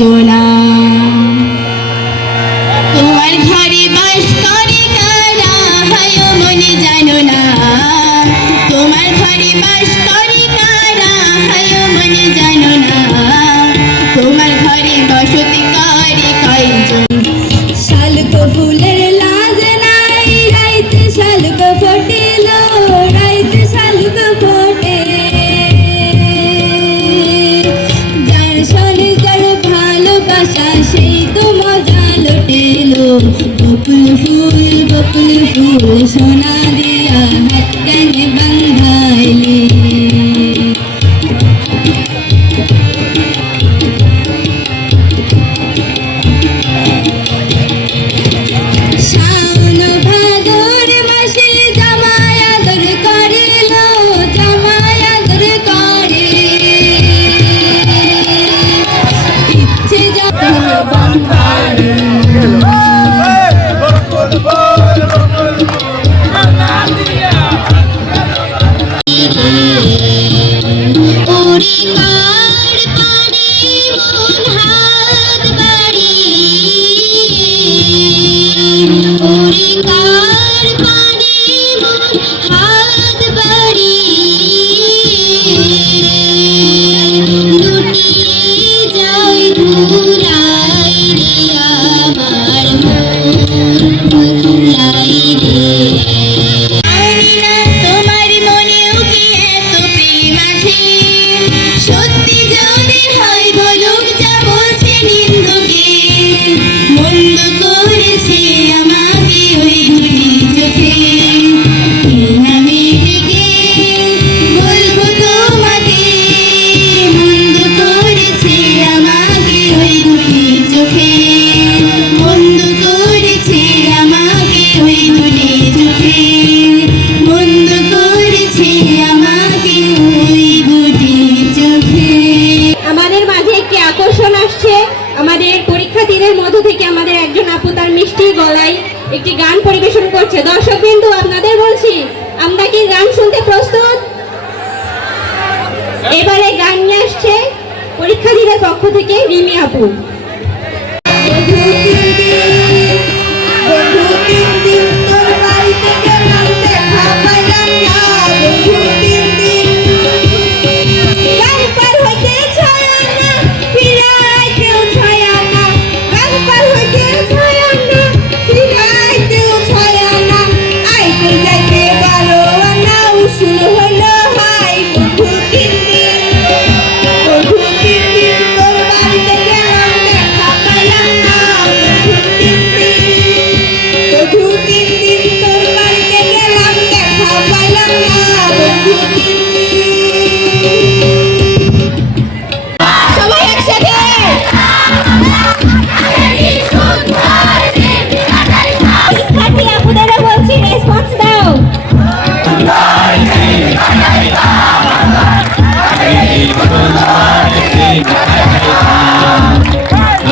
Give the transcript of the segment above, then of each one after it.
জোলা। তোমার ঘরে বাস করে কারা হয় মনে জানো না, তোমার ঘরে বাস করে কারা হয় মনে জানো না, তোমার ঘরে বসতি করে কয়জন। শালুক ফুলের লাজ নাই রাইতে শালুক ফোটেল, রাইতে শালুক ফোটে, যার সনে যার ভালোবাসা সেই তো মজা লুটেলো। বকুল ফুল সোনা দিয়া হাত কানে বান্ধাইলে, একটি গান পরিবেশন করছে। দর্শক বিন্দু আপনাদের বলছি, আমরা কি গান শুনতে প্রস্তুত? এবারে গান নিয়ে আসছে পরীক্ষার্থীদের পক্ষ থেকে রিমি আপু।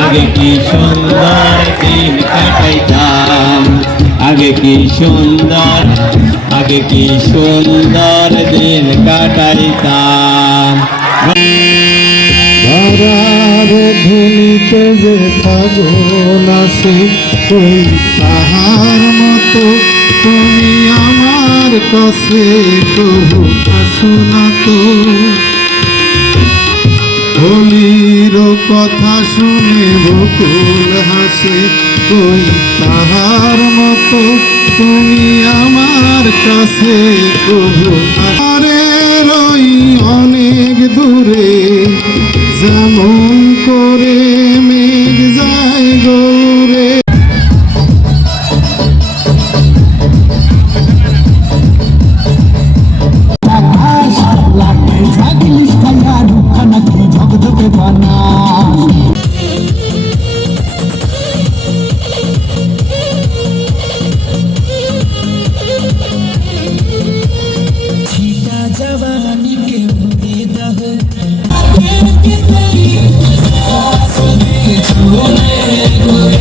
আগে কি সুন্দর দিন কাটাইতাম, আগে কি সুন্দর দিন কাটাইতাম। ধরার ধুলিতে যে ফাগুন আসে ওই তাহার মতো তুমি আমার কাছে তবু আসো না তো। হোলির কথা শুনে বকুল হাসে ওই তাহার মতো তুমি আমার কাছে তবু আরে রই অনেক দূরে যেমন করে মেঘ যায় গৌরে।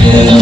Yeah.